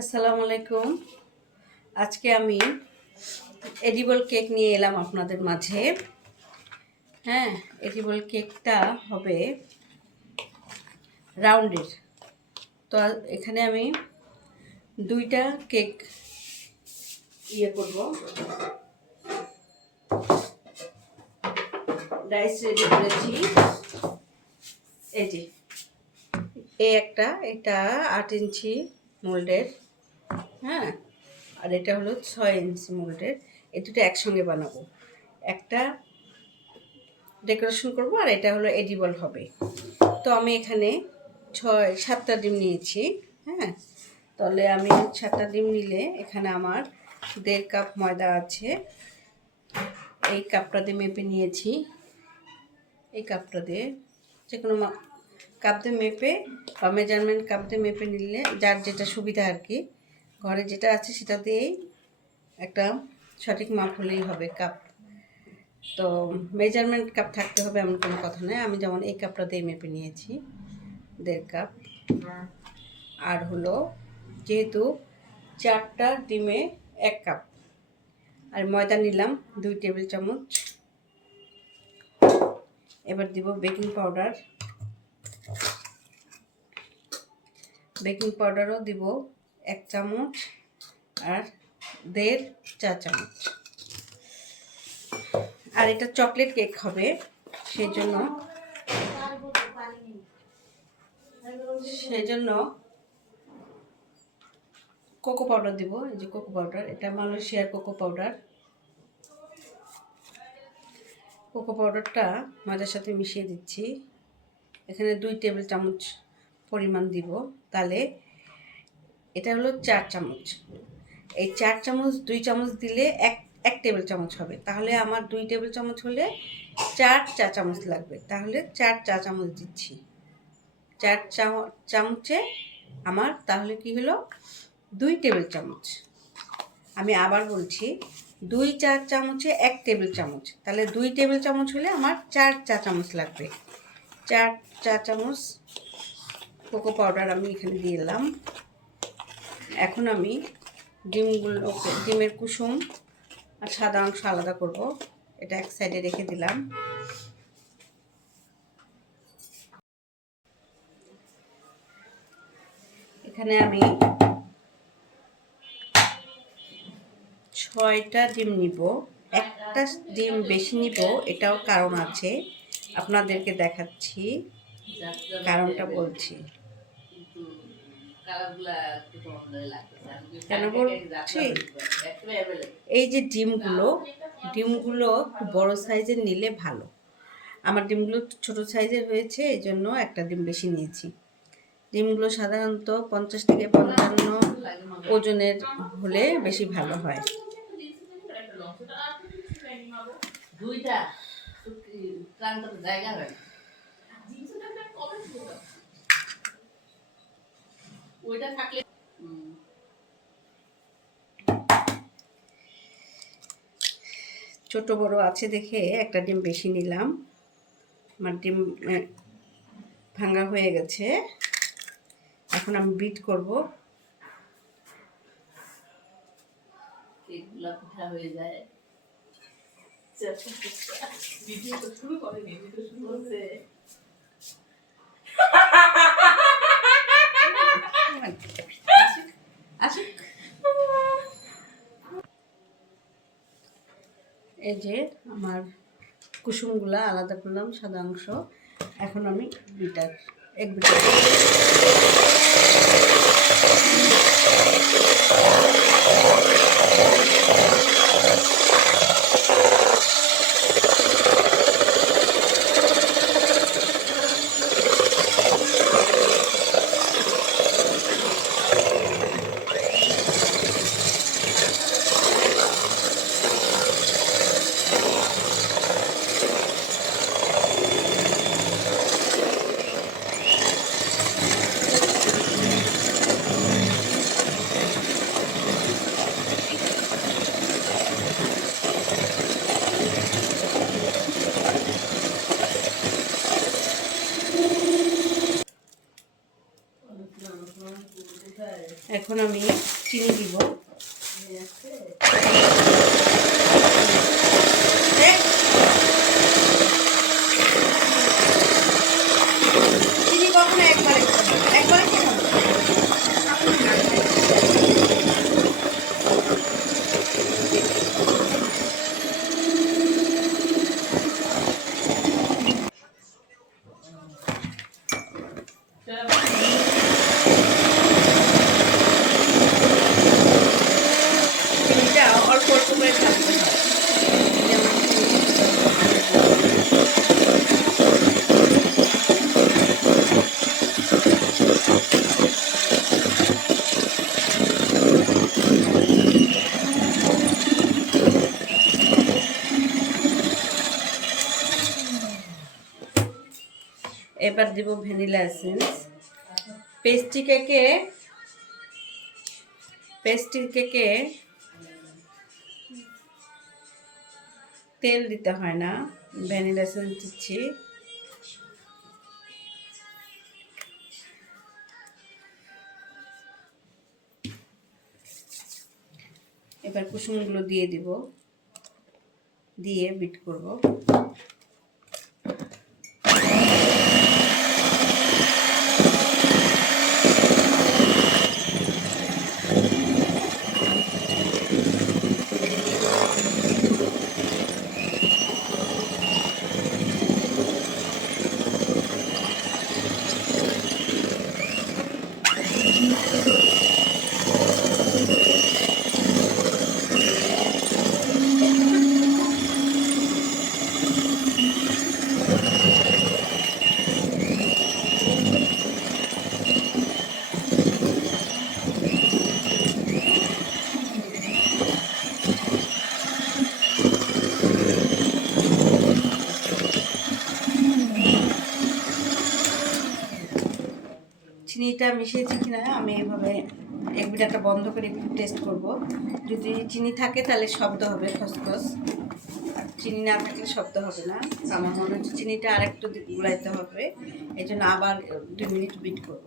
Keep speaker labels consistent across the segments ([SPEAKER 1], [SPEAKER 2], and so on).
[SPEAKER 1] আসসালামু আলাইকুম। আজকে আমি এডিবল কেক নিয়ে এলাম আপনাদের মাঝে। হ্যাঁ এডিবল কেকটা হবে রাউন্ডের তো এখানে আমি দুইটা কেক ইয়ে করব। রাইস রেডি করেছি। এই যে, এই একটা, এটা আট ইঞ্চি মোল্ডের হ্যাঁ? আর এটা হলো ছয় ইঞ্চি মোল্ডের এই দুটো একসঙ্গে বানাবো। একটা ডেকোরেশন করব আর এটা হলো এডিবল হবে। তো আমি এখানে ছয়, সাতটা ডিম নিয়েছি হ্যাঁ? তাহলে আমি সাতটা ডিম নিলে এখানে আমার দেড় কাপ ময়দা আছে। এই কাপটা দিয়ে মেপে নিয়েছি। এই কাপটা দিয়ে যে কোনো কাপ দিয়ে মেপে বা মেজারমেন্ট কাপ দিয়ে মেপে নিলে যার যেটা সুবিধা আর কি ঘরে যেটা আছে সেটা দিয়েই একটা সঠিক মাপ হলেই হবে কাপ। তো মেজারমেন্ট কাপ থাকতে হবে এমন কোনো কথা নয়। আমি যেমন এই কাপটা দিয়ে মেপে নিয়েছি, দেড় কাপ আর হলো যেহেতু চারটা ডিমে এক কাপ আর ময়দা নিলাম দুই টেবিল চামচ। এবার দিব বেকিং পাউডার বেকিং পাউডারও দিব এক চামচ আর দেড় চা চামচ। আর এটা চকলেট কেক হবে সেই জন্য সেই জন্য কোকো পাউডার দিব, এই যে কোকো পাউডার। এটা মালয়েশিয়ার কোকো পাউডার। কোকো পাউডারটা ময়দার সাথে মিশিয়ে দিচ্ছি। এখানে দুই টেবিল চামচ পরিমাণ দিব। তাহলে এটা হলো চার চামচ। এই চার চামচ, দুই চামচ দিলে এক এক টেবিল চামচ হবে। তাহলে আমার দুই টেবিল চামচ হলে চার চা চামচ লাগবে। তাহলে চার চা চামচ দিচ্ছি। চার চাম- চামচে আমার তাহলে কি হলো? দুই টেবিল চামচ। আমি আবার বলছি, দুই চা চামচে এক টেবিল চামচ। তাহলে দুই টেবিল চামচ হলে আমার চার চা চামচ লাগবে। চার চা চামচ কোকো পাউডার আমি এখানে দিয়ে এলাম এখন আমি ডিমগুলোকে ডিমের কুসুম আর সাদা অংশ আলাদা করব। এটা এক সাইডে রেখে দিলাম। এখানে আমি ছয়টা ডিম নিব। একটা ডিম বেশি নিব, এটাও কারণ আছে। আপনাদেরকে দেখাচ্ছি, কারণটা বলছি। কেন বলছি এই যে ডিমগুলো ডিমগুলো একটু বড় সাইজের নিলে ভালো। আমার ডিমগুলো ছোটো সাইজের হয়েছে এই জন্য একটা ডিম বেশি নিয়েছি। ডিমগুলো সাধারণত পঞ্চাশ থেকে পঞ্চান্ন ওজনের হলে বেশি ভালো হয়।
[SPEAKER 2] দুইটা জায়গা হয়। ওইটা থাকলে
[SPEAKER 1] ছোট বড় আছে দেখে একটা ডিম বেশি নিলাম। আমার ডিম ভাঙা হয়ে গেছে। এখন আমি বিট করব।
[SPEAKER 2] কেকগুলো পিঠা হয়ে যায়। ভিডিও তো শুরু করেনি ভিডিও শুরু
[SPEAKER 1] এই যে আমার কুসুমগুলা আলাদা করলাম সাদা অংশ। এখন আমি বিটার এক বিটার এবার দিব ভ্যানিলা এসেন্স। পেস্ট্রি কেকে পেস্ট্রি কেকে তেল দিতে হয় না, ভ্যানিলা এসেন্স দিচ্ছি। এবার কুসুমগুলো দিয়ে দিব, দিয়ে বিট করব। Thank you. মিশিয়েছি কিনা, আমি এভাবে এক বিটাটা বন্ধ করে একটু টেস্ট করব। যদি চিনি থাকে তাহলে শব্দ হবে, খসখস। চিনি না থাকলে শব্দ হবে না। আমার মনে হচ্ছে চিনিটা আর একটু গুলাইতে হবে। এই জন্য আবার দুই মিনিট বিট করব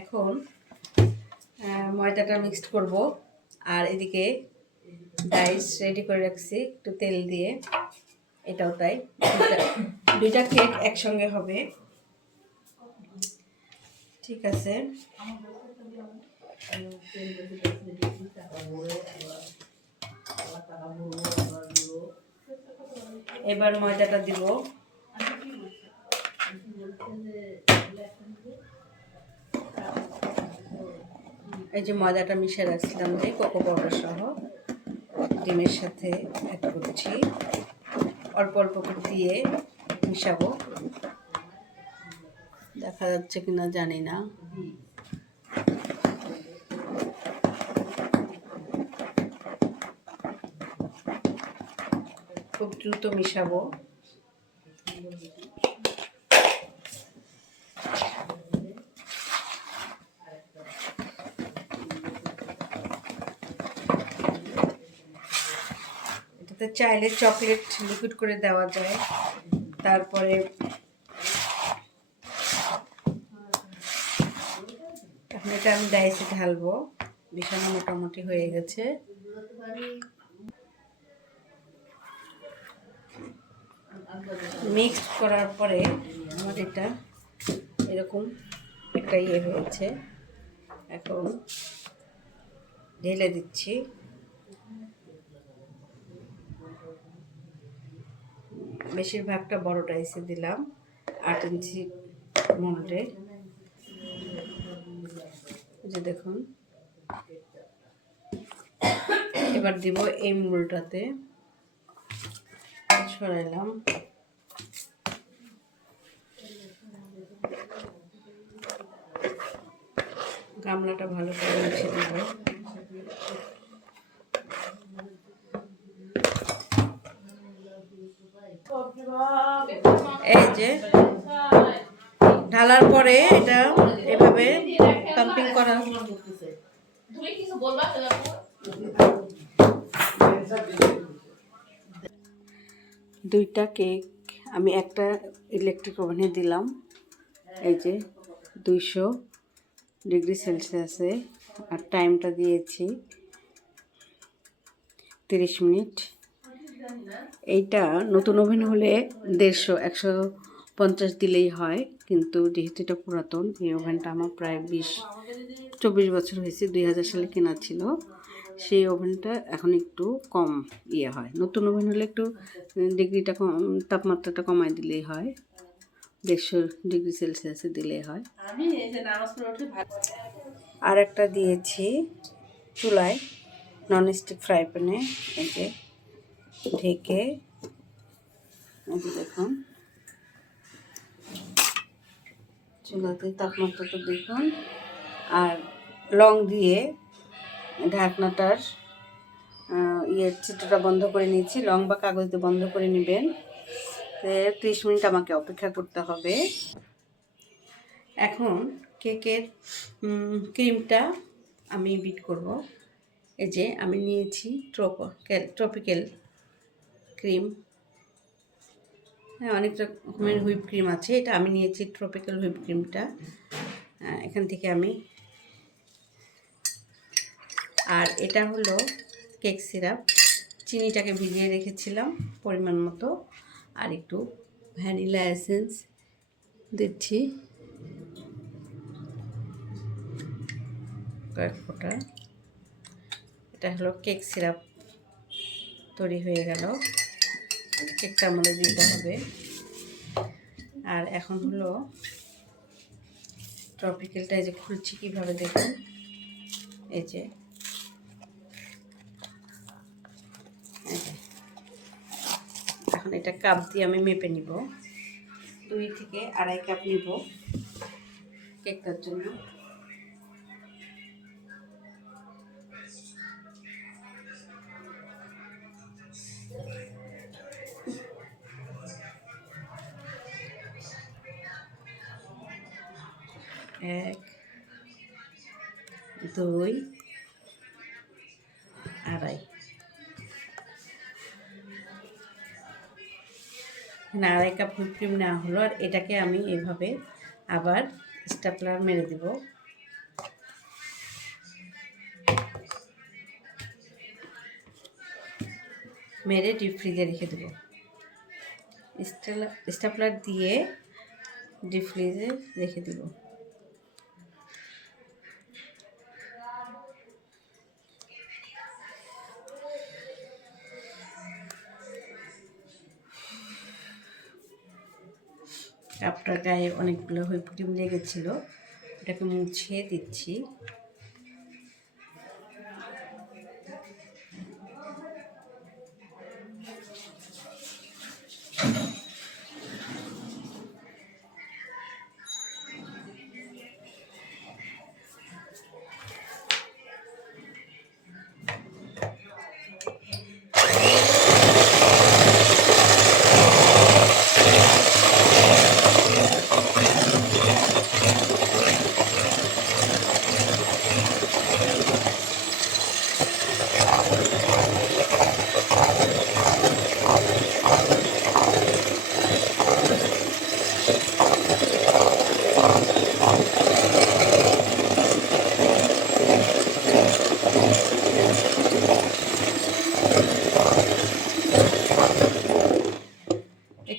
[SPEAKER 1] এখন আহ, ময়দাটা মিক্সড করব। আর এদিকে ডাইস রেডি করে রাখছি একটু তেল দিয়ে। এটাও তাই। দুইটা দুইটা কেক একসঙ্গে হবে। ঠিক আছে। এবার ময়দাটা দিব। এই যে ময়দাটা মিশিয়ে রাখছিলাম যে কোকো পাউডার সহ, ডিমের সাথে অ্যাড করছি। অল্প অল্প করে দিয়ে মিশাবো। দেখা যাচ্ছে কিনা জানি না। খুব দ্রুত মিশাবো। চাইলে চকলেট লিকুইড করে দেওয়া যায়। তারপরে এখন এটা আমি ডাইসে ঢালবো। বিছানা মোটামুটি হয়ে গেছে। মিক্সড করার পরে আমার এটা এরকম একটা ইয়ে হয়েছে। এখন ঢেলে দিচ্ছি। বেশিরভাগটা বড় ডাইসে দিলাম, আট ইঞ্চি মোল্ডে। যে দেখুন। এবার দিব এই মোলটাতে সরাইলাম। গামলাটা ভালো করে মুছে দিব এই যে ঢালার পরে এটা এভাবে পাম্পিং করা
[SPEAKER 2] তুমি কিছু বলবা তারপর
[SPEAKER 1] দুইটা কেক আমি একটা ইলেকট্রিক ওভেনে দিলাম। এই যে দুইশো ডিগ্রি সেলসিয়াসে আর টাইমটা দিয়েছি তিরিশ মিনিট। এইটা নতুন ওভেন হলে দেড়শো একশো পঞ্চাশ দিলেই হয় কিন্তু যেহেতু এটা পুরাতন এই ওভেনটা আমার প্রায় বিশ চব্বিশ বছর হয়েছে দুই হাজার সালে কেনা ছিল। সেই ওভেনটা এখন একটু কম ইয়ে হয়। নতুন ওভেন হলে একটু ডিগ্রিটা কম তাপমাত্রাটা কমায় দিলেই হয়। দেড়শো ডিগ্রি সেলসিয়াসে দিলেই হয়। আর একটা দিয়েছি চুলায় ননস্টিক ফ্রাই প্যানে এই যে ঢেকে দেখুন। চুলাতে তাপমাত্রাটা দেখুন। আর লং দিয়ে ঢাকনাটার ইয়ের চিত্রটা বন্ধ করে নিয়েছি। লং বা কাগজ দিয়ে বন্ধ করে নেবেন। ত্রিশ মিনিট আমাকে অপেক্ষা করতে হবে। এখন কেকের ক্রিমটা আমি বিট করব। এই যে আমি নিয়েছি ট্রোপিক্যাল ট্রপিক্যাল ক্রিম হ্যাঁ অনেক রকমের হুইপ ক্রিম আছে। এটা আমি নিয়েছি ট্রপিক্যাল হুইপ ক্রিমটা এখান থেকে আমি। আর এটা হলো কেক সিরাপ চিনিটাকে ভিজিয়ে রেখেছিলাম পরিমাণ মতো। আর একটু ভ্যানিলা এসেন্স দিচ্ছি। কয়েক ফোঁটা। এটা হলো কেক সিরাপ তৈরি হয়ে গেল। কেকটার মধ্যে দিতে হবে। আর এখন হলো ট্রপিক্যালটা এই যে খুলছি কীভাবে দেখুন। এই যে। এখন এটা কাপ দিয়ে আমি মেপে নিব। দুই থেকে আড়াই কাপ নিব কেকটার জন্য। এক, দুই, আড়াই। এখানে আড়াই কাপ হুইপ ক্রিম নেওয়া হলো আর এটাকে আমি এভাবে আবার স্টাপলার মেরে দেব। মেরে ডিপ ফ্রিজে রেখে দেবো। স্টাপলার দিয়ে ডিপ ফ্রিজে রেখে দেবো। গায়ে অনেকগুলো হুইপ ক্রিম লেগেছিল এটাকে মুছিয়ে দিচ্ছি।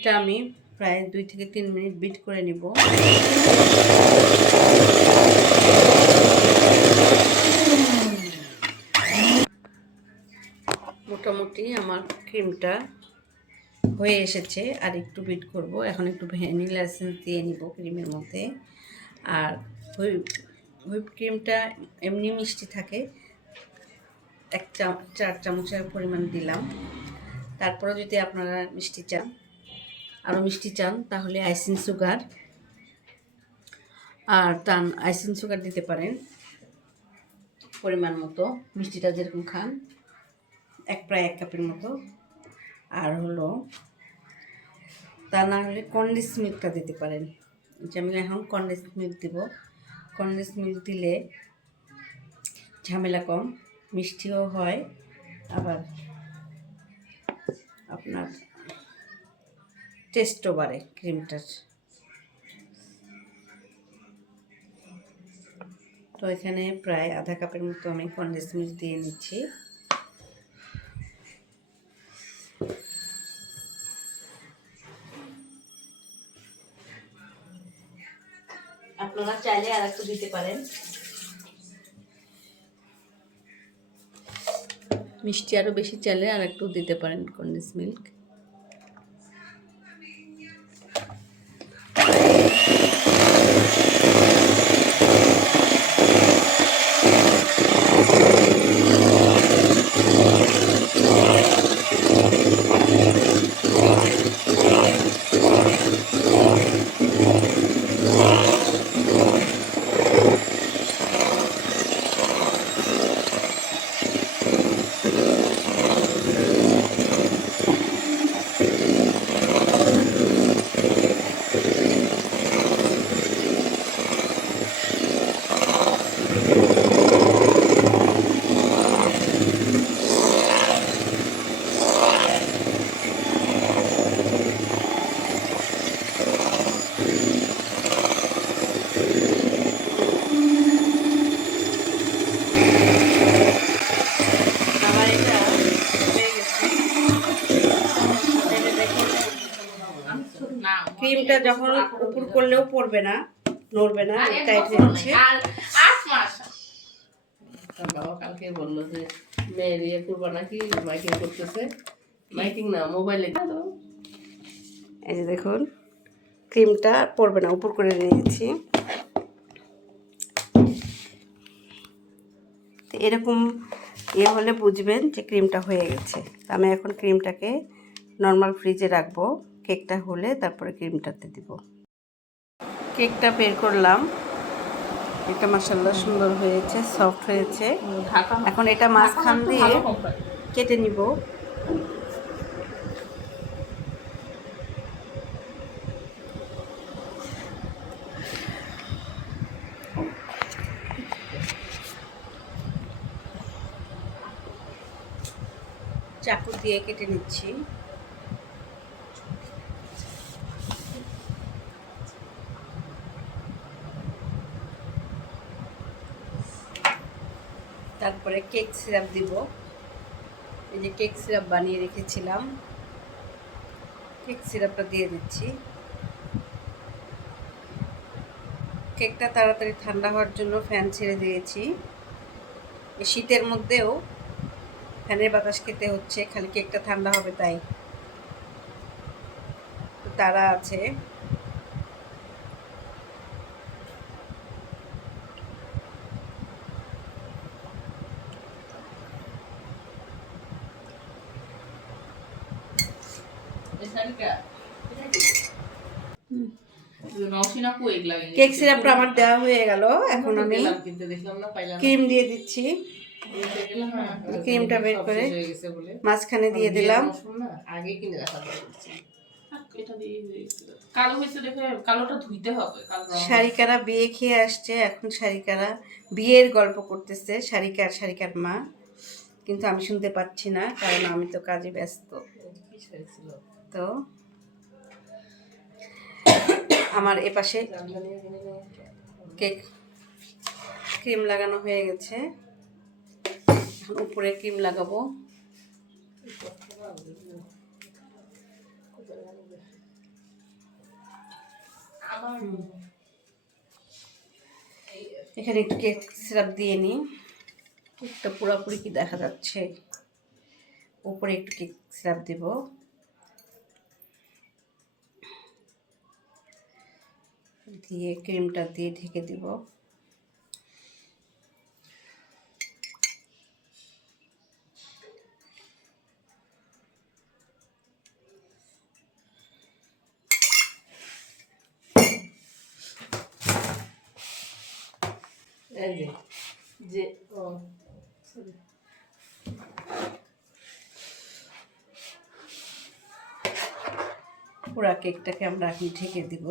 [SPEAKER 1] এটা আমি প্রায় দুই থেকে তিন মিনিট বিট করে নিব। মোটামুটি আমার ক্রিমটা হয়ে এসেছে, আর একটু বিট করব। এখন একটু ভ্যানিলা এসেন্স দিয়ে নিব ক্রিমের মধ্যে। আর হুইপ ক্রিমটা এমনি মিষ্টি থাকে। এক চাম চার চামচের পরিমাণ দিলাম। তারপরে যদি আপনারা মিষ্টি চান আরও মিষ্টি চান, তাহলে আইসিন সুগার। আর টান আইসিন সুগার দিতে পারেন। পরিমাণ মতো, মিষ্টিটা যেরকম খান, এক প্রায় এক কাপের মতো। আর হলো, তা না হলে কন্ডেন্স মিল্কটা দিতে পারেন। যে আমি এখন কন্ডেন্স মিল্ক দিব। কন্ডেন্স মিল্ক দিলে ঝামেলা কম, মিষ্টিও হয়। আবার আপনার টেস্টও বাড়ে ক্রিমটার। তো এখানে প্রায় আধা কাপের মতো আমি কন্ডেন্স মিল্ক দিয়ে নিচ্ছি। আপনারা চাইলে আর একটু দিতে পারেন। মিষ্টি আরও বেশি চাইলে আর একটু দিতে পারেন কন্ডেন্স মিল্ক। ক্রিমটা যখন উপর করলেও পড়বে না নড়বে না টাইট
[SPEAKER 2] আর আট মাস।
[SPEAKER 3] বাবা কালকে বলল যে মেয়ের ইয়ে করব নাকি মাইকিং করতেছে। মাইকিং না মোবাইলে।
[SPEAKER 1] এই যে দেখুন ক্রিমটা পড়বে না উপর করে নিয়েছি। তো এরকম ইয়ে হলে বুঝবেন যে ক্রিমটা হয়ে গেছে। তো আমি এখন ক্রিমটাকে নর্মাল ফ্রিজে রাখব। কেকটা হলে তারপরে ক্রিমটাতে দিব। কেকটা বের করলাম। এটা মাসাল্লাহ সুন্দর হয়েছে সফট হয়েছে। এখন এটা মাঝখান দিয়ে কেটে নিব। চাকু দিয়ে কেটে নিচ্ছি। তারপরে কেক সিরাপ দিব। এই যে কেক সিরাপ বানিয়ে রেখেছিলাম। কেক সিরাপটা দিয়ে দিচ্ছি। কেকটা তাড়াতাড়ি ঠান্ডা হওয়ার জন্য ফ্যান ছেড়ে দিয়েছি। শীতের মধ্যেও ফ্যানের বাতাস খেতে হচ্ছে, খালি কেকটা ঠান্ডা হবে তাই। তারা আছে। কেক সিরাপটা আমার দেওয়া হয়ে গেল এখন আমি। ক্রিম দিয়ে দিচ্ছি
[SPEAKER 3] না,
[SPEAKER 1] ক্রিমটা বের করে
[SPEAKER 3] হয়ে।
[SPEAKER 1] মাঝখানে দিয়ে দিলাম
[SPEAKER 3] আগে কিনে রাখা দরকার
[SPEAKER 2] এটা দিয়ে দিয়েছিল। কালো হয়েছে দেখে কালোটা ধুইতে হবে কালো রং।
[SPEAKER 1] শারিকারা বিয়ে খেয়ে আসছে এখন শারিকারা বিয়ের গল্প করতেছে শারিকার শারিকার মা কিন্তু আমি শুনতে পাচ্ছি না কারণ আমি তো কাজে ব্যস্ত তো আমার এপাশে। কেক। ক্রিম লাগানো হয়ে গেছে। এখন উপরে ক্রিম লাগাবো। এখানে একটু কেক সিরাপ দিয়ে নিই। কেকটা পুরোপুরি কি দেখা যাচ্ছে? উপরে একটু কেক সিরাপ দিব। দিয়ে ক্রিমটা দিয়ে ঢেকে দিব
[SPEAKER 3] যে, ও.
[SPEAKER 1] পুরা কেকটাকে আমরা এখন ঢেকে দিব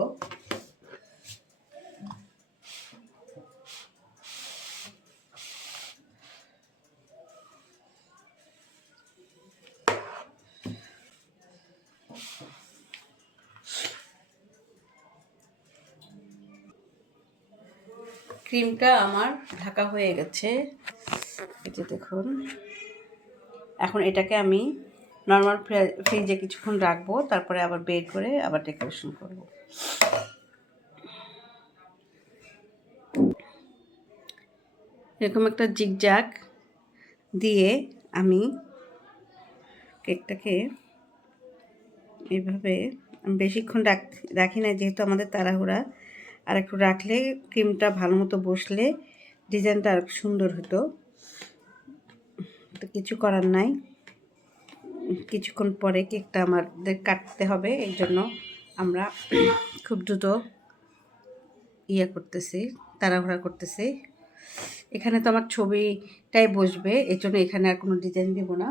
[SPEAKER 1] ক্রিমটা আমার ঢাকা হয়ে গেছে। এই যে দেখুন। এখন এটাকে আমি নর্মাল ফ্রিজে কিছুক্ষণ রাখব, তারপরে আবার বের করে আবার ডেকোরেশন করব। এরকম একটা জিগজাগ দিয়ে আমি কেকটাকে এভাবে বেশিক্ষণ রাখ, রাখি না যেহেতু আমাদের তাড়াহুড়া। আর একটু রাখলে ক্রিমটা ভালো মতো বসলে ডিজাইনটা আর সুন্দর হতো। তো কিছু করার নাই। কিছুক্ষণ পরে কেকটা আমাদের কাটতে হবে, এই জন্য আমরা খুব দ্রুত ইয়ে করতেছি, তাড়াহুড়া করতেছি। এখানে তো আমার ছবিটাই বসবে, এই জন্য এখানে আর কোনো ডিজাইন দিব না।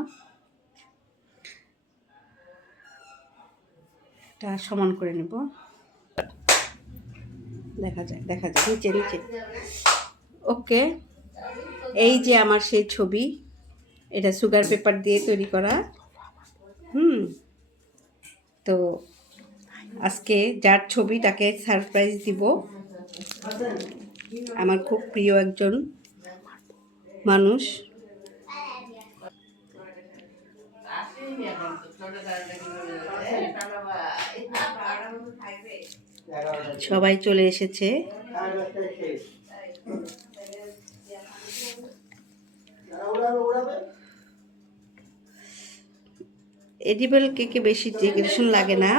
[SPEAKER 1] এটা সমান করে নেব। দেখা যায় দেখা যায়। নিচে নিচে ওকে এই যে আমার সেই ছবি, এটা সুগার পেপার দিয়ে তৈরি করা। হুম। তো আজকে যার ছবি তাকে সারপ্রাইজ দিব, আমার খুব প্রিয় একজন মানুষ। সবাই চলে এসেছে। এডিবল কেকে বেশি ডেকোরেশন লাগে না?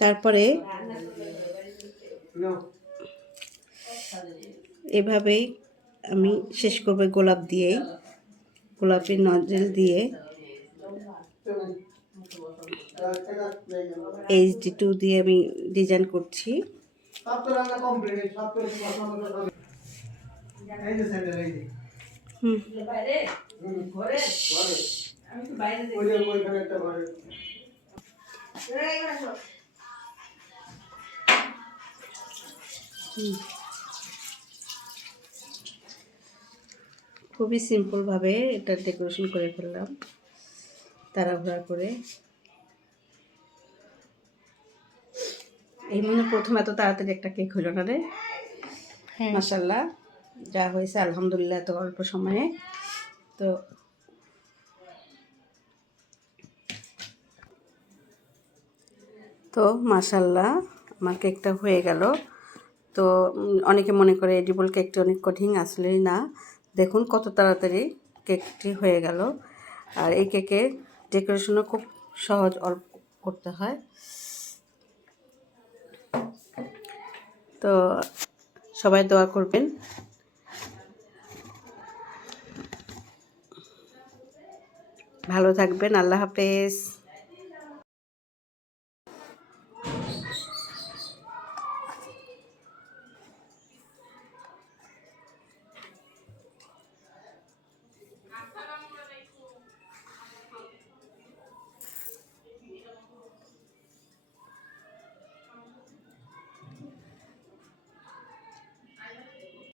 [SPEAKER 1] তারপরে এভাবেই আমি শেষ করব গোলাপ দিয়েই। গোলাপের নজল দিয়ে। এইচডি টু দিয়ে আমি ডিজাইন করছি। খুবই সিম্পলভাবে এটা ডেকোরেশন করে ফেললাম। তাড়াহুড়া করে। এই মনে হয় প্রথম এত তাড়াতাড়ি একটা কেক হলো না রে? মাসাল্লাহ যা হয়েছে আলহামদুলিল্লাহ এত অল্প সময়ে। তো তো মাসাল্লাহ আমার কেকটা হয়ে গেল। তো অনেকে মনে করে এডিবল কেকটি অনেক কঠিন আসলেই না। দেখুন কত তাড়াতাড়ি কেকটি হয়ে গেল। আর এই কেকে ডেকোরেশনও খুব সহজ অল্প করতে হয়। তো সবাই দোয়া করবেন। ভালো থাকবেন আল্লাহ হাফেজ।